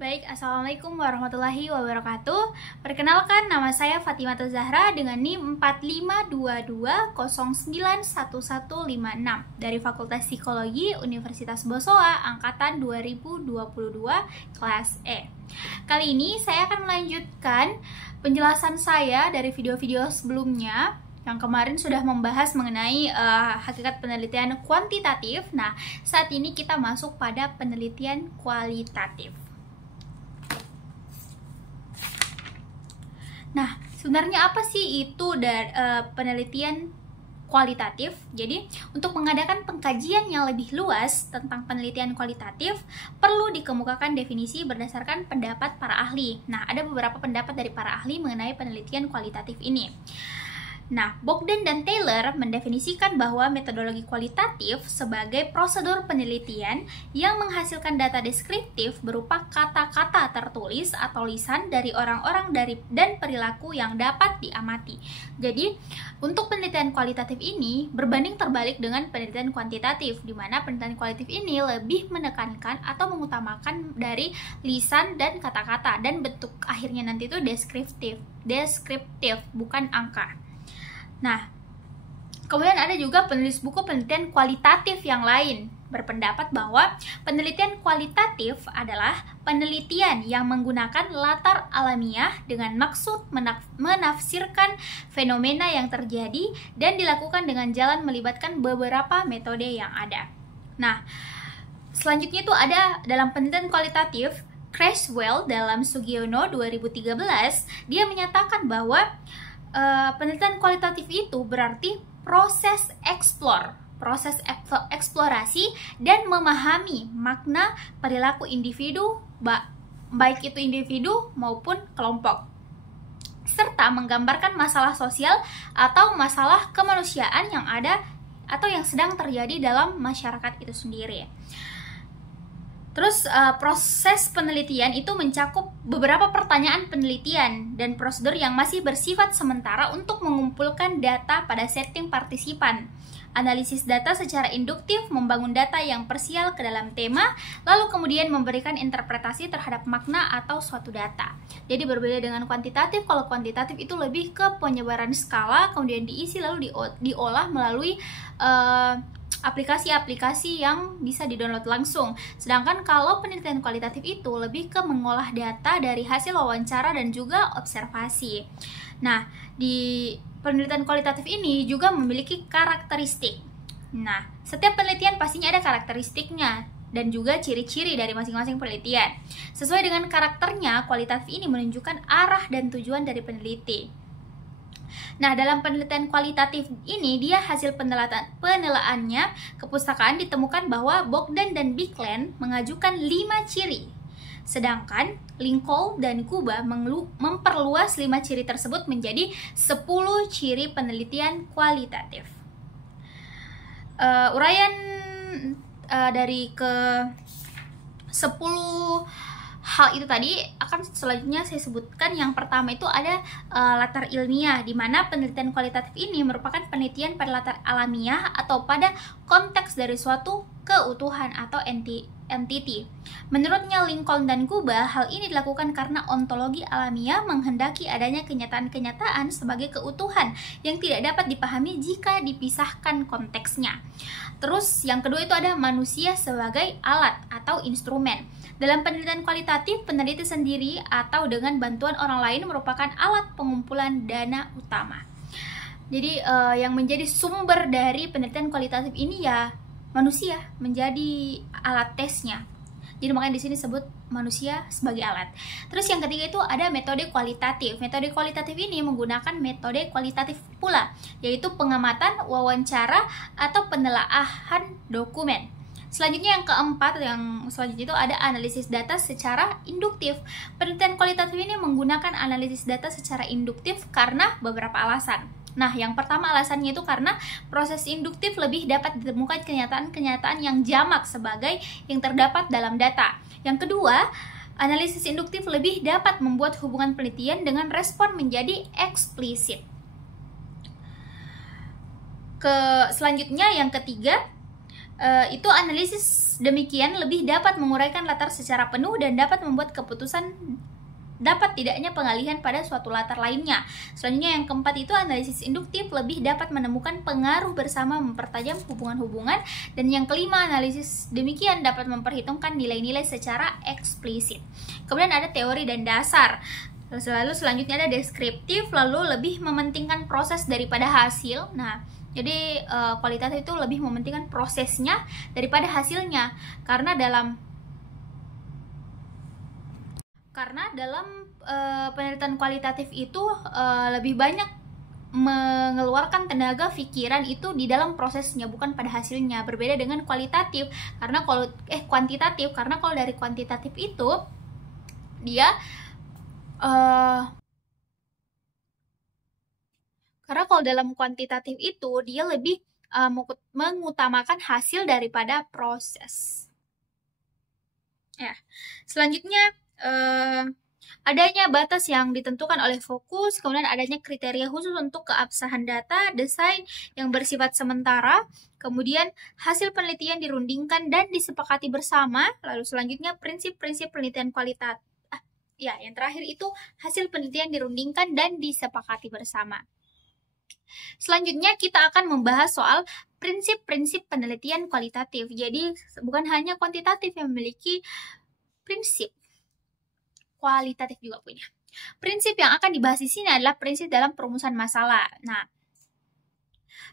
Baik, Assalamualaikum warahmatullahi wabarakatuh. Perkenalkan, nama saya Fatimah Zahra dengan NIM 4522091156 dari Fakultas Psikologi Universitas Bosowa Angkatan 2022 kelas E. Kali ini saya akan melanjutkan penjelasan saya dari video-video sebelumnya yang kemarin sudah membahas mengenai hakikat penelitian kuantitatif. Nah, saat ini kita masuk pada penelitian kualitatif. Nah, sebenarnya apa sih itu dari penelitian kualitatif? Jadi, untuk mengadakan pengkajian yang lebih luas tentang penelitian kualitatif, perlu dikemukakan definisi berdasarkan pendapat para ahli. Nah, ada beberapa pendapat dari para ahli mengenai penelitian kualitatif ini. Nah, Bogdan dan Taylor mendefinisikan bahwa metodologi kualitatif sebagai prosedur penelitian yang menghasilkan data deskriptif berupa kata-kata tertulis atau lisan dari orang-orang dan perilaku yang dapat diamati. Jadi, untuk penelitian kualitatif ini berbanding terbalik dengan penelitian kuantitatif, di mana penelitian kualitatif ini lebih menekankan atau mengutamakan dari lisan dan kata-kata, dan bentuk akhirnya nanti itu deskriptif, bukan angka. Nah, kemudian ada juga penulis buku penelitian kualitatif yang lain berpendapat bahwa penelitian kualitatif adalah penelitian yang menggunakan latar alamiah dengan maksud menafsirkan fenomena yang terjadi dan dilakukan dengan jalan melibatkan beberapa metode yang ada. Nah, selanjutnya itu ada dalam penelitian kualitatif, Creswell dalam Sugiono 2013, dia menyatakan bahwa penelitian kualitatif itu berarti proses eksplorasi dan memahami makna perilaku individu, baik itu individu maupun kelompok, serta menggambarkan masalah sosial atau masalah kemanusiaan yang ada atau yang sedang terjadi dalam masyarakat itu sendiri. Terus proses penelitian itu mencakup beberapa pertanyaan penelitian dan prosedur yang masih bersifat sementara untuk mengumpulkan data pada setting partisipan. Analisis data secara induktif membangun data yang parsial ke dalam tema, lalu kemudian memberikan interpretasi terhadap makna atau suatu data. Jadi berbeda dengan kuantitatif, kalau kuantitatif itu lebih ke penyebaran skala, kemudian diisi lalu diolah melalui aplikasi-aplikasi yang bisa di-download langsung. Sedangkan kalau penelitian kualitatif itu lebih ke mengolah data dari hasil wawancara dan juga observasi. Nah, di penelitian kualitatif ini juga memiliki karakteristik. Nah, setiap penelitian pastinya ada karakteristiknya dan juga ciri-ciri dari masing-masing penelitian. Sesuai dengan karakternya, kualitatif ini menunjukkan arah dan tujuan dari peneliti. Nah, dalam penelitian kualitatif ini, dia hasil penelaannya kepustakaan ditemukan bahwa Bogdan dan Bicklin mengajukan 5 ciri. Sedangkan Lincoln dan Kuba memperluas 5 ciri tersebut menjadi 10 ciri penelitian kualitatif. Uraian dari ke 10 hal itu tadi akan selanjutnya saya sebutkan. Yang pertama itu ada latar ilmiah, di mana penelitian kualitatif ini merupakan penelitian pada latar alamiah atau pada konteks dari suatu keutuhan atau entity. Menurutnya Lincoln dan Kuba, hal ini dilakukan karena ontologi alamiah menghendaki adanya kenyataan-kenyataan sebagai keutuhan yang tidak dapat dipahami jika dipisahkan konteksnya. Terus yang kedua itu ada manusia sebagai alat atau instrumen. Dalam penelitian kualitatif, peneliti sendiri atau dengan bantuan orang lain merupakan alat pengumpulan dana utama. Jadi yang menjadi sumber dari penelitian kualitatif ini ya manusia menjadi alat tesnya. Jadi makanya di sini sebut manusia sebagai alat. Terus yang ketiga itu ada metode kualitatif. Metode kualitatif ini menggunakan metode kualitatif pula, yaitu pengamatan, wawancara, atau penelaahan dokumen. Selanjutnya yang keempat, yang selanjutnya itu ada analisis data secara induktif. Penelitian kualitatif ini menggunakan analisis data secara induktif karena beberapa alasan. Nah, yang pertama alasannya itu karena proses induktif lebih dapat ditemukan kenyataan-kenyataan yang jamak sebagai yang terdapat dalam data. Yang kedua, analisis induktif lebih dapat membuat hubungan penelitian dengan respon menjadi eksplisit. Selanjutnya yang ketiga, itu analisis demikian lebih dapat menguraikan latar secara penuh dan dapat membuat keputusan dapat tidaknya pengalihan pada suatu latar lainnya. Selanjutnya yang keempat itu analisis induktif lebih dapat menemukan pengaruh bersama mempertajam hubungan-hubungan. Dan yang kelima analisis demikian dapat memperhitungkan nilai-nilai secara eksplisit. Kemudian ada teori dan dasar. Lalu selanjutnya ada deskriptif, lalu lebih mementingkan proses daripada hasil. Nah, jadi kualitatif itu lebih mementingkan prosesnya daripada hasilnya, karena dalam penelitian kualitatif itu lebih banyak mengeluarkan tenaga pikiran itu di dalam prosesnya, bukan pada hasilnya. Berbeda dengan kualitatif, karena kuantitatif, karena kalau dari kuantitatif itu dia karena kalau dalam kuantitatif itu dia lebih mengutamakan hasil daripada proses. Ya, selanjutnya adanya batas yang ditentukan oleh fokus, kemudian adanya kriteria khusus untuk keabsahan data, desain yang bersifat sementara, kemudian hasil penelitian dirundingkan dan disepakati bersama, lalu selanjutnya prinsip-prinsip penelitian kualitatif. Yang terakhir itu hasil penelitian dirundingkan dan disepakati bersama. Selanjutnya kita akan membahas soal prinsip-prinsip penelitian kualitatif. Jadi bukan hanya kuantitatif yang memiliki prinsip, kualitatif juga punya. Prinsip yang akan dibahas di sini adalah prinsip dalam perumusan masalah. Nah,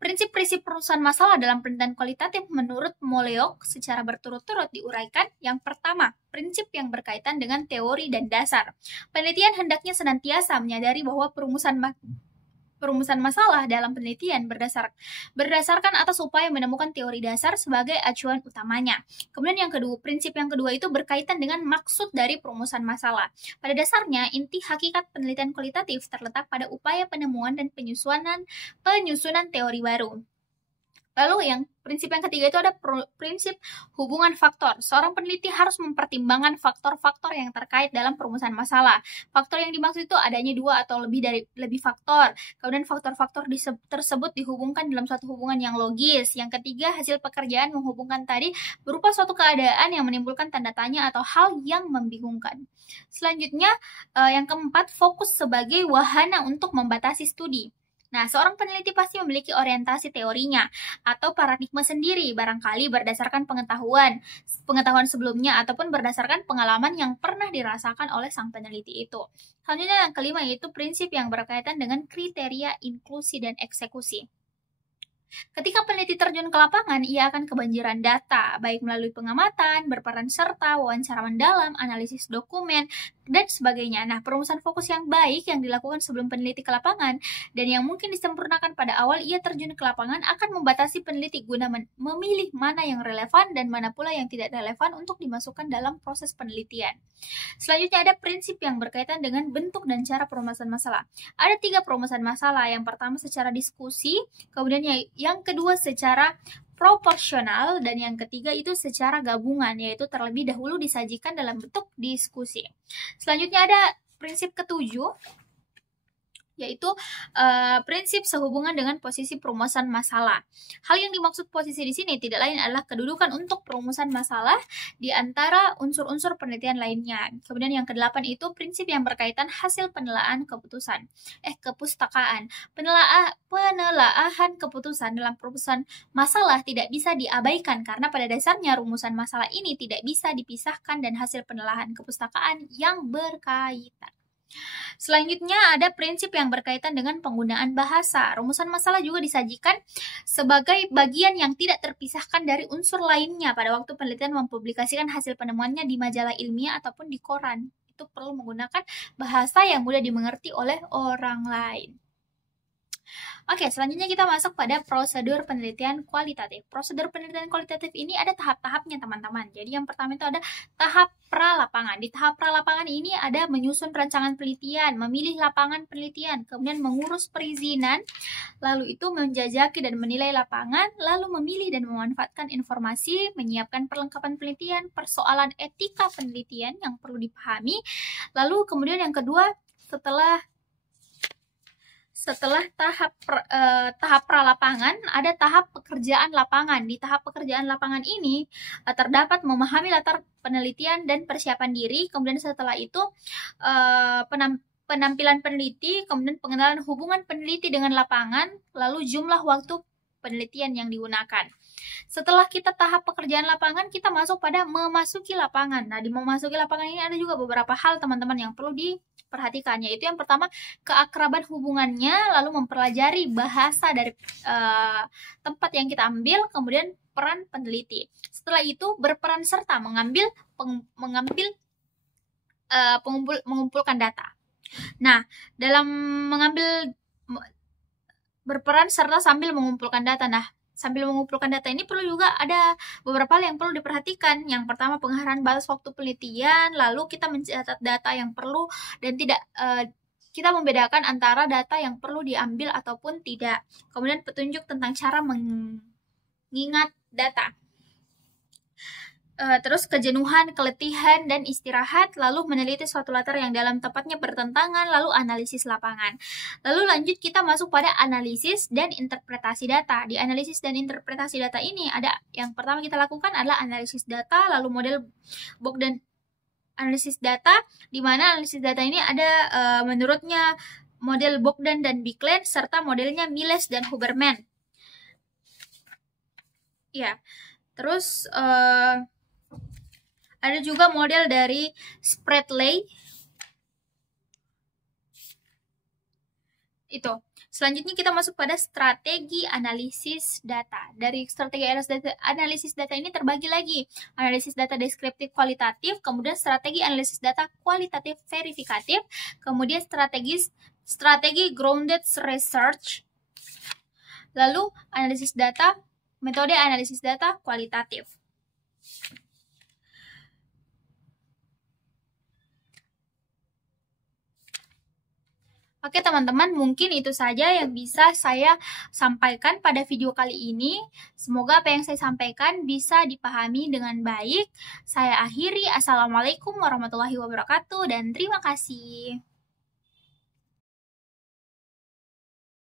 prinsip-prinsip perumusan masalah dalam penelitian kualitatif menurut Moleok secara berturut-turut diuraikan. Yang pertama, prinsip yang berkaitan dengan teori dan dasar. Penelitian hendaknya senantiasa menyadari bahwa perumusan masalah dalam penelitian berdasarkan atas upaya menemukan teori dasar sebagai acuan utamanya. Kemudian prinsip yang kedua itu berkaitan dengan maksud dari perumusan masalah. Pada dasarnya, inti hakikat penelitian kualitatif terletak pada upaya penemuan dan penyusunan teori baru. Lalu prinsip yang ketiga itu ada prinsip hubungan faktor. Seorang peneliti harus mempertimbangkan faktor-faktor yang terkait dalam perumusan masalah. Faktor yang dimaksud itu adanya dua atau lebih faktor. Kemudian faktor-faktor tersebut dihubungkan dalam suatu hubungan yang logis. Yang ketiga, hasil pekerjaan menghubungkan tadi berupa suatu keadaan yang menimbulkan tanda tanya atau hal yang membingungkan. Selanjutnya, yang keempat, fokus sebagai wahana untuk membatasi studi. Nah, seorang peneliti pasti memiliki orientasi teorinya atau paradigma sendiri, barangkali berdasarkan pengetahuan sebelumnya ataupun berdasarkan pengalaman yang pernah dirasakan oleh sang peneliti itu. Selanjutnya yang kelima yaitu prinsip yang berkaitan dengan kriteria inklusi dan eksekusi. Ketika peneliti terjun ke lapangan, ia akan kebanjiran data, baik melalui pengamatan, berperan serta, wawancara mendalam, analisis dokumen, dan sebagainya. Nah, perumusan fokus yang baik yang dilakukan sebelum peneliti ke lapangan dan yang mungkin disempurnakan pada awal ia terjun ke lapangan akan membatasi peneliti guna memilih mana yang relevan dan mana pula yang tidak relevan untuk dimasukkan dalam proses penelitian. Selanjutnya ada prinsip yang berkaitan dengan bentuk dan cara perumusan masalah. Ada 3 perumusan masalah. Yang pertama secara diskusi, kemudian yang kedua secara proporsional, dan yang ketiga itu secara gabungan, yaitu terlebih dahulu disajikan dalam bentuk diskusi. Selanjutnya ada prinsip ketujuh, yaitu prinsip sehubungan dengan posisi perumusan masalah. Hal yang dimaksud posisi di sini tidak lain adalah kedudukan untuk perumusan masalah di antara unsur-unsur penelitian lainnya. Kemudian yang kedelapan itu prinsip yang berkaitan hasil penelaahan kepustakaan. Penelaahan keputusan dalam perumusan masalah tidak bisa diabaikan karena pada dasarnya rumusan masalah ini tidak bisa dipisahkan dan hasil penelaahan kepustakaan yang berkaitan. Selanjutnya ada prinsip yang berkaitan dengan penggunaan bahasa. Rumusan masalah juga disajikan sebagai bagian yang tidak terpisahkan dari unsur lainnya pada waktu penelitian mempublikasikan hasil penemuannya di majalah ilmiah ataupun di koran. Itu perlu menggunakan bahasa yang mudah dimengerti oleh orang lain. Oke, selanjutnya kita masuk pada prosedur penelitian kualitatif. Prosedur penelitian kualitatif ini ada tahap-tahapnya, teman-teman. Jadi yang pertama itu ada tahap pralapangan. Di tahap pralapangan ini ada menyusun rancangan penelitian, memilih lapangan penelitian, kemudian mengurus perizinan, lalu itu menjajaki dan menilai lapangan, lalu memilih dan memanfaatkan informasi, menyiapkan perlengkapan penelitian, persoalan etika penelitian yang perlu dipahami. Lalu kemudian yang kedua, Setelah tahap pralapangan, ada tahap pekerjaan lapangan. Di tahap pekerjaan lapangan ini terdapat memahami latar penelitian dan persiapan diri. Kemudian setelah itu penampilan peneliti, kemudian pengenalan hubungan peneliti dengan lapangan, lalu jumlah waktu penelitian yang digunakan. Setelah kita tahap pekerjaan lapangan, kita masuk pada memasuki lapangan. Nah, di memasuki lapangan ini ada juga beberapa hal teman-teman yang perlu diperhatikan, yaitu yang pertama keakraban hubungannya, lalu mempelajari bahasa dari tempat yang kita ambil, kemudian peran peneliti. Setelah itu berperan serta mengumpulkan data. Nah, dalam berperan serta sambil mengumpulkan data. Nah, sambil mengumpulkan data ini perlu juga ada beberapa hal yang perlu diperhatikan. Yang pertama, pengarahan batas waktu penelitian, lalu kita mencatat data yang perlu dan tidak, kita membedakan antara data yang perlu diambil ataupun tidak. Kemudian petunjuk tentang cara mengingat data. Terus kejenuhan, keletihan, dan istirahat, lalu meneliti suatu latar yang dalam tempatnya bertentangan, lalu analisis lapangan. Lalu lanjut kita masuk pada analisis dan interpretasi data. Di analisis dan interpretasi data ini ada yang pertama kita lakukan adalah analisis data, lalu model Bogdan analisis data, di mana analisis data ini ada menurutnya model Bogdan dan Bicklin, serta modelnya Miles dan Huberman. Ya, terus ada juga model dari Spradley. Itu. Selanjutnya kita masuk pada strategi analisis data. Dari strategi analisis data ini terbagi lagi. Analisis data deskriptif kualitatif, kemudian strategi analisis data kualitatif verifikatif, kemudian strategi grounded research, lalu metode analisis data kualitatif. Oke teman-teman, mungkin itu saja yang bisa saya sampaikan pada video kali ini. Semoga apa yang saya sampaikan bisa dipahami dengan baik. Saya akhiri, Assalamualaikum warahmatullahi wabarakatuh, dan terima kasih.